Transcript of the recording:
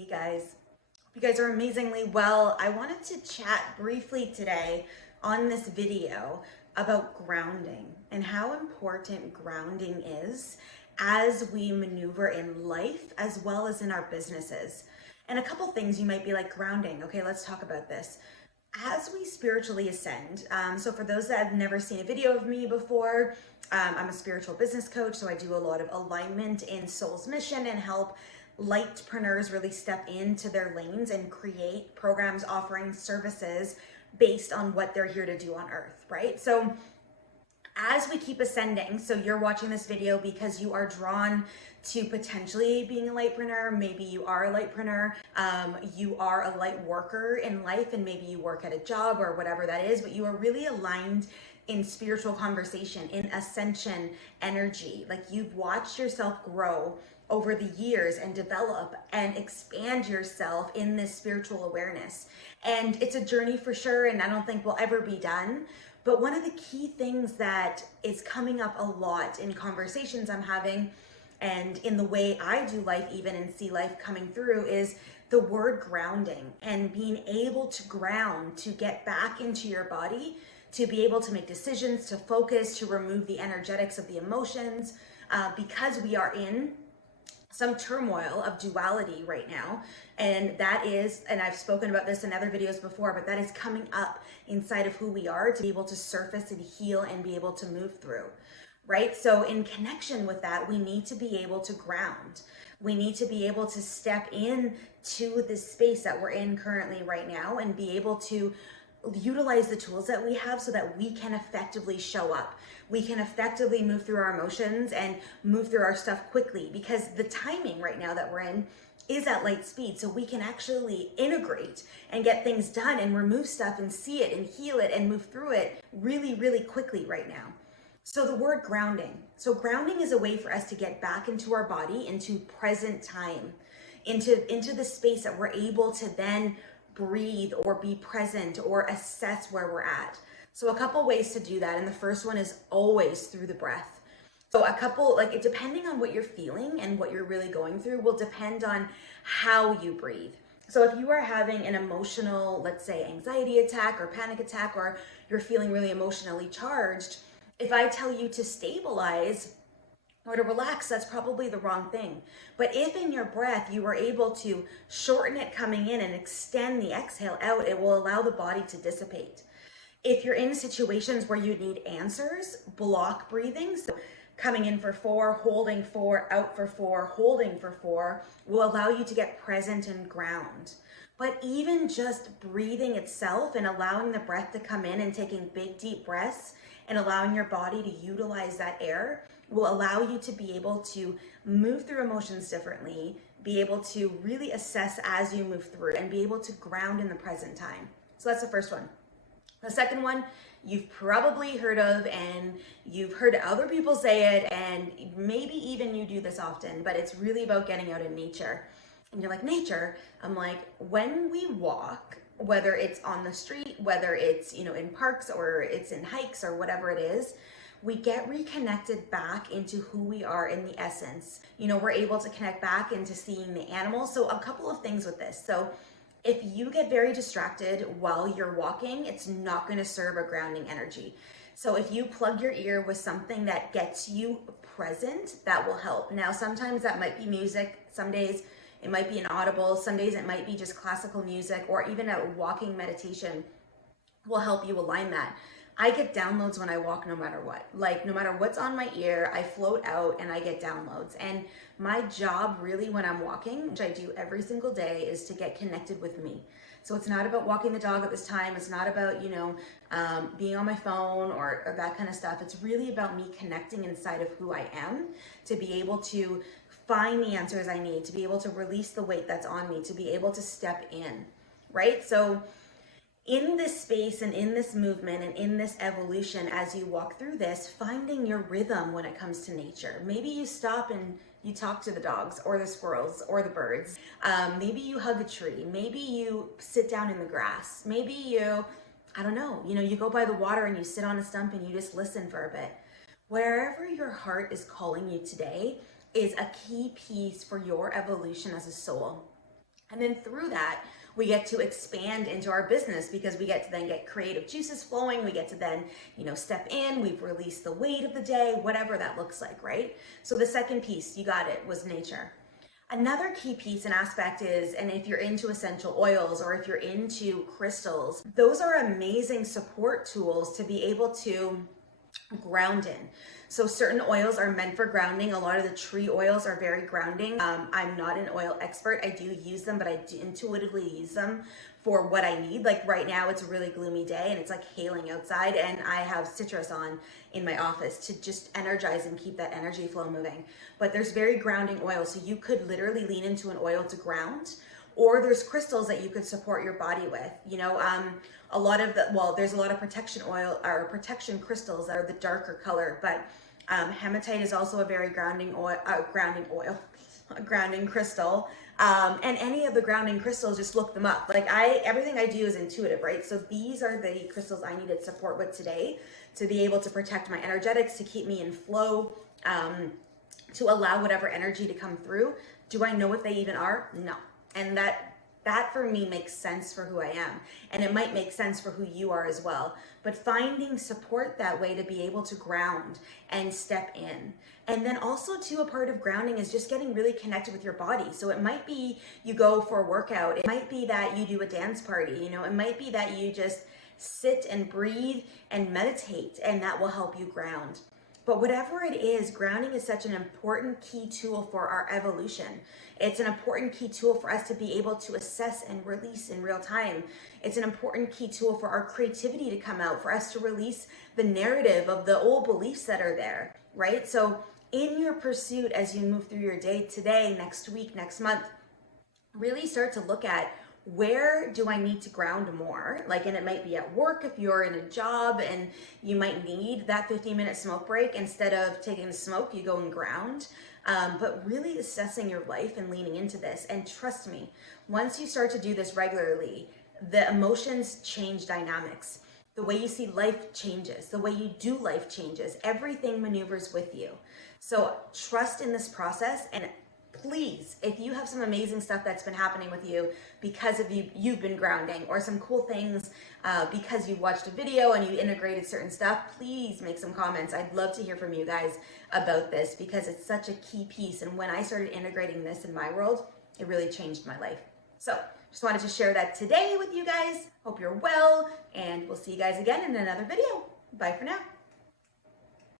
Hey guys, hope you guys are amazingly well. I wanted to chat briefly today on this video about grounding and how important grounding is as we maneuver in life as well as in our businesses. And a couple things you might be like, grounding. Okay, let's talk about this. As we spiritually ascend, so for those that have never seen a video of me before, I'm a spiritual business coach, so I do a lot of alignment in soul's mission and help lightpreneurs really step into their lanes and create programs offering services based on what they're here to do on earth, right? So as we keep ascending, so you're watching this video because you are drawn to potentially being a lightpreneur. Maybe you are a lightpreneur. You are a light worker in life, and maybe you work at a job or whatever that is, but you are really aligned in spiritual conversation, in ascension energy. Like you've watched yourself grow over the years and develop and expand yourself in this spiritual awareness. And it's a journey for sure, and I don't think we'll ever be done. But one of the key things that is coming up a lot in conversations I'm having and in the way I do life even and see life coming through is the word grounding and being able to ground, to get back into your body, to be able to make decisions, to focus, to remove the energetics of the emotions, because we are in some turmoil of duality right now. And that is, and I've spoken about this in other videos before, but that is coming up inside of who we are to be able to surface and heal and be able to move through, right? So in connection with that, we need to be able to ground. We need to be able to step in to this space that we're in currently right now and be able to utilize the tools that we have so that we can effectively show up. We can effectively move through our emotions and move through our stuff quickly, because the timing right now that we're in is at light speed. So we can actually integrate and get things done and remove stuff and see it and heal it and move through it really, really quickly right now. So the word grounding. So grounding is a way for us to get back into our body, into present time, into the space that we're able to then breathe or be present or assess where we're at. So a couple ways to do that. And the first one is always through the breath. So a couple, like it, depending on what you're feeling and what you're really going through will depend on how you breathe. So if you are having an emotional, let's say anxiety attack or panic attack, or you're feeling really emotionally charged, if I tell you to stabilize or to relax, that's probably the wrong thing. But if in your breath you are able to shorten it coming in and extend the exhale out, it will allow the body to dissipate. If you're in situations where you need answers, block breathing. So coming in for 4, holding 4, out for 4, holding for 4 will allow you to get present and ground. But even just breathing itself and allowing the breath to come in and taking big deep breaths and allowing your body to utilize that air will allow you to be able to move through emotions differently, be able to really assess as you move through, and be able to ground in the present time. So that's the first one. The second one, you've probably heard of, and you've heard other people say it, and maybe even you do this often, but it's really about getting out in nature. And you're like, nature? I'm like, when we walk, whether it's on the street, whether it's, in parks or it's in hikes or whatever it is, we get reconnected back into who we are in the essence. We're able to connect back into seeing the animals. So a couple of things with this. So if you get very distracted while you're walking, it's not going to serve a grounding energy. So if you plug your ear with something that gets you present, that will help. Now, sometimes that might be music. Some days it might be an audible. Some days it might be just classical music, or even a walking meditation will help you align that. I get downloads when I walk no matter what. Like no matter what's on my ear, I float out and I get downloads. And my job really when I'm walking, which I do every single day, is to get connected with me. So it's not about walking the dog at this time. It's not about, being on my phone or that kind of stuff. It's really about me connecting inside of who I am to be able to find the answers I need, to be able to release the weight that's on me, to be able to step in, right? So in this space and in this movement and in this evolution, as you walk through this, finding your rhythm when it comes to nature. Maybe you stop and you talk to the dogs or the squirrels or the birds. Maybe you hug a tree. Maybe you sit down in the grass. Maybe you, I don't know, you go by the water and you sit on a stump and you just listen for a bit. Wherever your heart is calling you today is a key piece for your evolution as a soul. And then through that, we get to expand into our business because we get to then get creative juices flowing. We get to then, step in, we've released the weight of the day, whatever that looks like, right? So the second piece, you got it, was nature. Another key piece and aspect is, and if you're into essential oils or if you're into crystals, those are amazing support tools to be able to ground in. So certain oils are meant for grounding. A lot of the tree oils are very grounding. I'm not an oil expert. I do use them, but I do intuitively use them for what I need. Like right now, it's a really gloomy day and it's like hailing outside, and I have citrus on in my office to just energize and keep that energy flow moving. But there's very grounding oils, so you could literally lean into an oil to ground, or there's crystals that you could support your body with. There's a lot of protection oil or protection crystals that are the darker color, but hematite is also a very grounding crystal. And any of the grounding crystals, just look them up. Everything I do is intuitive, right? So these are the crystals I needed support with today to be able to protect my energetics, to keep me in flow, to allow whatever energy to come through. Do I know what they even are? No. And that for me makes sense for who I am. And it might make sense for who you are as well. But finding support that way to be able to ground and step in. And then also too, a part of grounding is just getting really connected with your body. So it might be you go for a workout. It might be that you do a dance party. It might be that you just sit and breathe and meditate, and that will help you ground. But whatever it is, grounding is such an important key tool for our evolution. It's an important key tool for us to be able to assess and release in real time. It's an important key tool for our creativity to come out, for us to release the narrative of the old beliefs that are there, right? So in your pursuit, as you move through your day today, next week, next month, really start to look at, where do I need to ground more? And it might be at work if you're in a job and you might need that 15-minute smoke break. Instead of taking the smoke, you go and ground. But really assessing your life and leaning into this. And trust me, once you start to do this regularly, the emotions change dynamics. The way you see life changes. The way you do life changes. Everything maneuvers with you. So trust in this process, and please, if you have some amazing stuff that's been happening with you because of you've been grounding, or some cool things because you watched a video and you integrated certain stuff, please make some comments. I'd love to hear from you guys about this because it's such a key piece. And when I started integrating this in my world, it really changed my life. So just wanted to share that today with you guys. Hope you're well, and we'll see you guys again in another video. Bye for now.